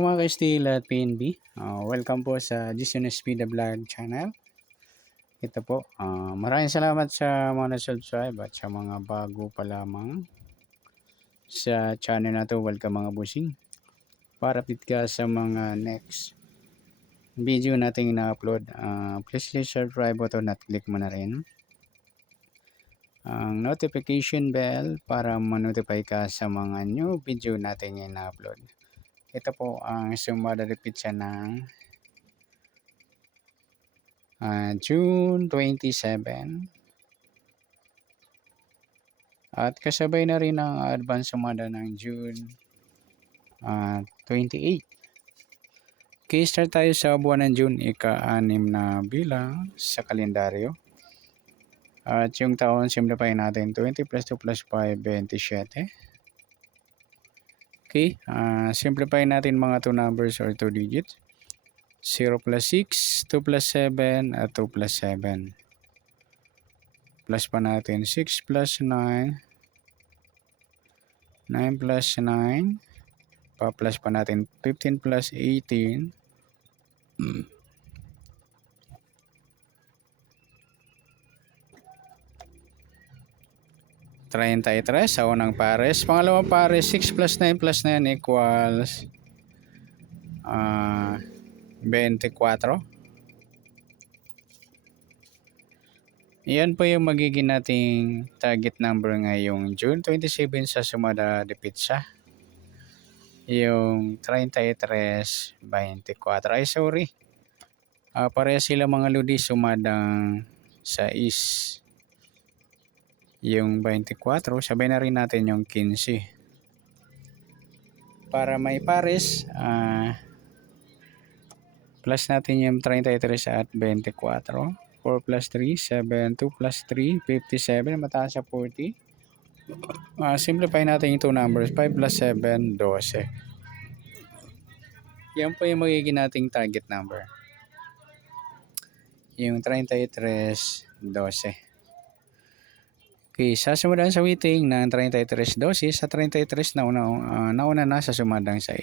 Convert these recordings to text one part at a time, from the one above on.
Hello mga ka-Steel at PNB. Welcome po sa GCNSP The Vlog channel. Ito po, maraming salamat sa mga na-subscribe at sa mga bago pa lamang sa channel na to. Welcome mga busing. Para update ka sa mga next video nating na-upload, please click subscribe button at click mo na rin ang notification bell para ma-notify ka sa mga new video nating na-upload. Ito po ang sumadaripit siya ng June 27 at kasabay na rin ang advance sumada ng June 28. Okay, start tayo sa buwan ng June, ika-6 na bilang sa kalendaryo. At yung taon, simplify natin 20 plus 2 plus 5, 27. Okay, simplify natin mga 2 numbers or 2 digits. 0 plus 6, 2 plus 7, at 2 plus 7. Plus pa natin 6 plus 9, 9 plus 9, pa-plus pa natin 15 plus 18, 33 sa unang pares. Pangalawang pares, 6 plus 9 plus 9 equals 24. Yan po yung magiging nating target number ngayong June 27 sa sumada de pizza. Yung 33, 24. Ay sorry. Pareha sila mga ludi, sumadang 6. Yung 24, sabay na rin natin yung 15. Para may pares, plus natin yung 33 at 24. 4 plus 3, 7. 2 plus 3, 57. Mataas sa 40. Simplify natin yung 2 numbers. 5 plus 7, 12. Yan po yung magiging nating target number. Yung 33, 12. Okay, sa sumadang sa waiting ng 33, 12. Sa 33 nauna na sa sumadang 6.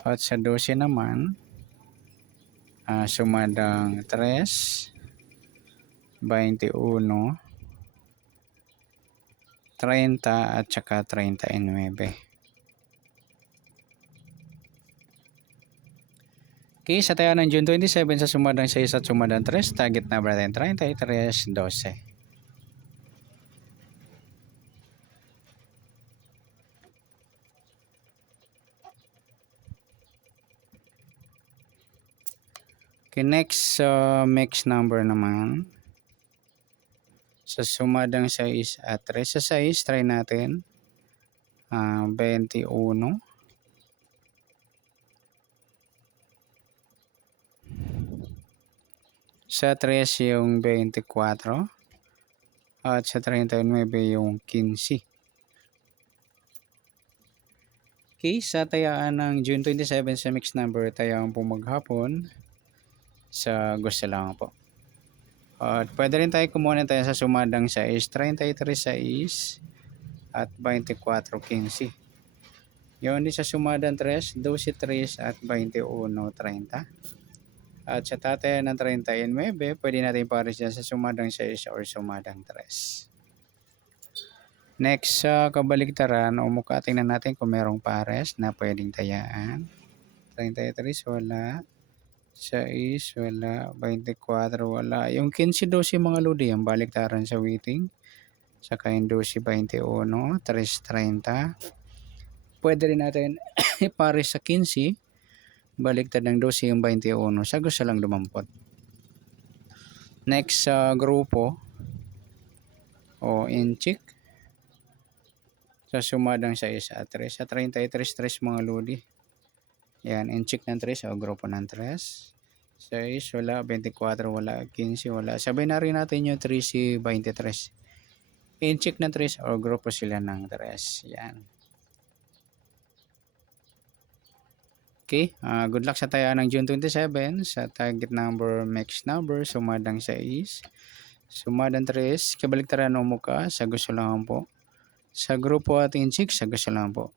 At sa 12 naman, sumadang 3, 21, 30 at saka 39. Okay, sa tayo ng June 27 sa sumadang 6 at sumadang 3, target number natin 33, 12. Okay, next mix number naman. Sa sumadang 6 at 3. Sa 6, try natin 21. Sa 3 yung 24. At sa 39 yung 15. Okay, sa tayaan ng June 27 sa mix number, tayaan po maghapon sa gusto lang po. At pwede rin tayo kumuha tayo sa sumadang 6, 33 6 at 24 15. Yun din sa sumadang 3, 12 3 at 21 30. At sa tatayan ng 39, pwede natin pares dyan sa sumadang 6 or sumadang 3. Next sa kabaligtaran, tingnan natin kung merong pares na pwedeng tayaan. 33 wala. 6 wala. 24 wala. Yung 15 12 mga lodi, ang baliktaran sa waiting. Saka yung 12 21, 3 30. Pwede rin natin ipares sa 15. Baliktad ng 12 yung 21. Sa gusto lang dumampot. Next sa grupo o inchik. Sa sumadang 6 at 3. Sa 33 3 mga lodi. Yan, inchik ng 3 o grupo ng 3. 6 wala, 24 wala, 15 wala. Sabay na rin natin yung 3 23. In-check ng 3 o grupo sila ng 3. Yan. Okay, good luck sa tayaan ng June 27 sa target number, mix number, sumadang 6, sumadang 3, kabaliktaran o muka, sa gusto lang po. Sa grupo at in-check, sa gusto lang po.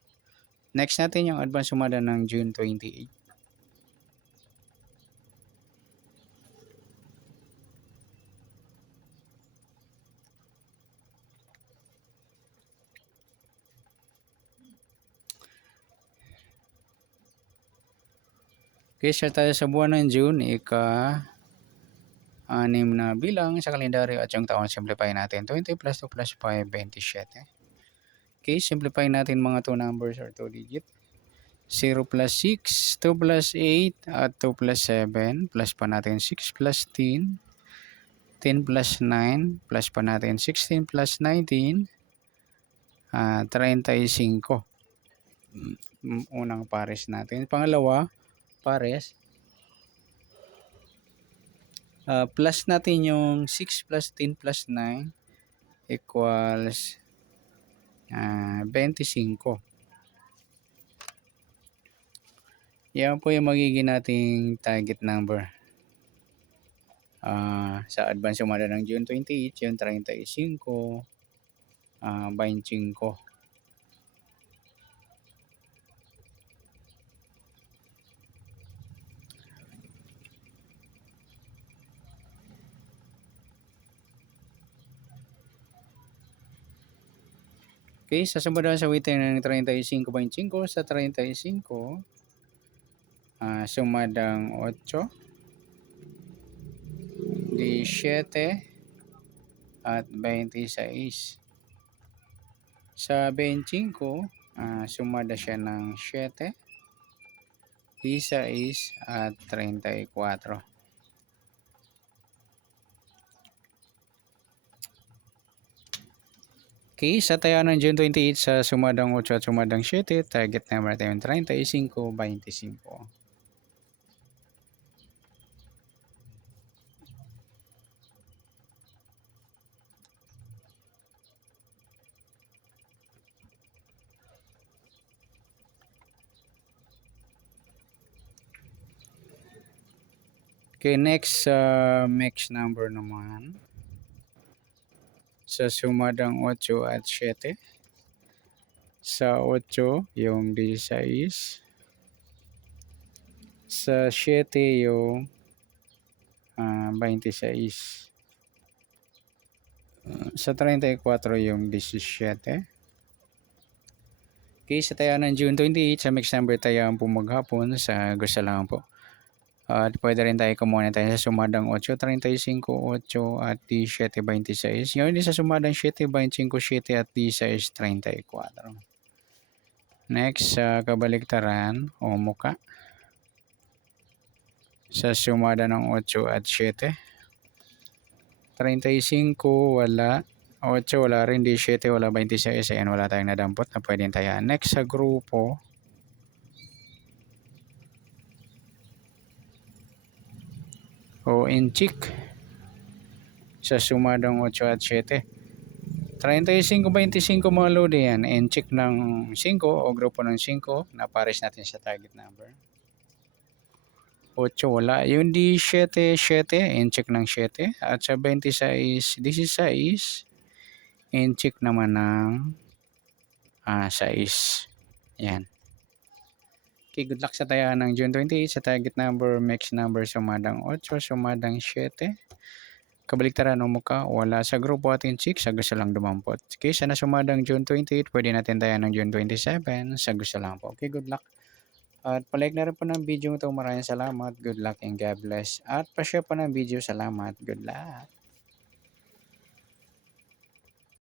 Next natin yung advance sumada ng June 28. Okay, start tayo sa buwan ng June, ika-6 na bilang sa kalendaryo at yung taon, simplify natin. 20 plus 2 plus 5, 27. Okay, simplify natin mga 2 numbers or 2 digit. 0 plus 6, 2 plus 8, at 2 plus 7, plus pa natin 6 plus 10, 10 plus 9, plus pa natin 16 plus 19, 35. Unang pares natin. Pangalawa, pares. Plus natin yung 6 plus 10 plus 9 equals 25. Yan po yung magiging nating target number. Sa advance sumada ng June 28, yung 35, 25. Okay, sa sumada sa weighting ng 35.5 sa 35, sumadang 8, 17, at 26. Sa 25, sumada siya ng 7, 16, at 34. Okay, sa tayo ng June 28 sa sumadang 8 at sumadang 7, target number natin yung 35.25. Okay, next number naman. Sa sumadang 8 at 7. Sa 8, yung 16. Sa 7, yung 26. Sa 34, yung 17. Okay, sa tayo ng June 28, sa mixed number tayo ang pumaghapon sa gusto lang po. At pwede rin tayo kumuha tayo sa sumadang 8, 35, 8 at 17, 26. Ngayon din sa sumadang 7, 25, 7 at 16, 34. Next, sa kabaliktaran o muka. Sa sumada ng 8 at 7. 35, wala. 8, wala rin. 17, wala. 26, ayan, wala tayong nadampot na pwedeng tayaan. Next, sa grupo. O inchik. Sa sumadang 8 at 7. 35, 25 mga load yan. Inchik ng 5 o grupo ng 5 na pares natin sa target number. 8, wala. Yung 17, 7, inchik ng 7. At sa 26, 16, inchik naman ng 6. Yan. Okay, good luck sa tayaan ng June 28 sa target number, mix number, sumadang 8, sumadang 7. Kabaliktaran o muka, wala sa grupo atin 6, sa gusto lang dumampot. Okay, sana sumadang June 28, pwede natin tayaan ng June 27, sa gusto lang po. Okay, good luck. At palike na rin po ng video ito. Maraming salamat. Good luck and God bless. At pa-share po ng video. Salamat. Good luck.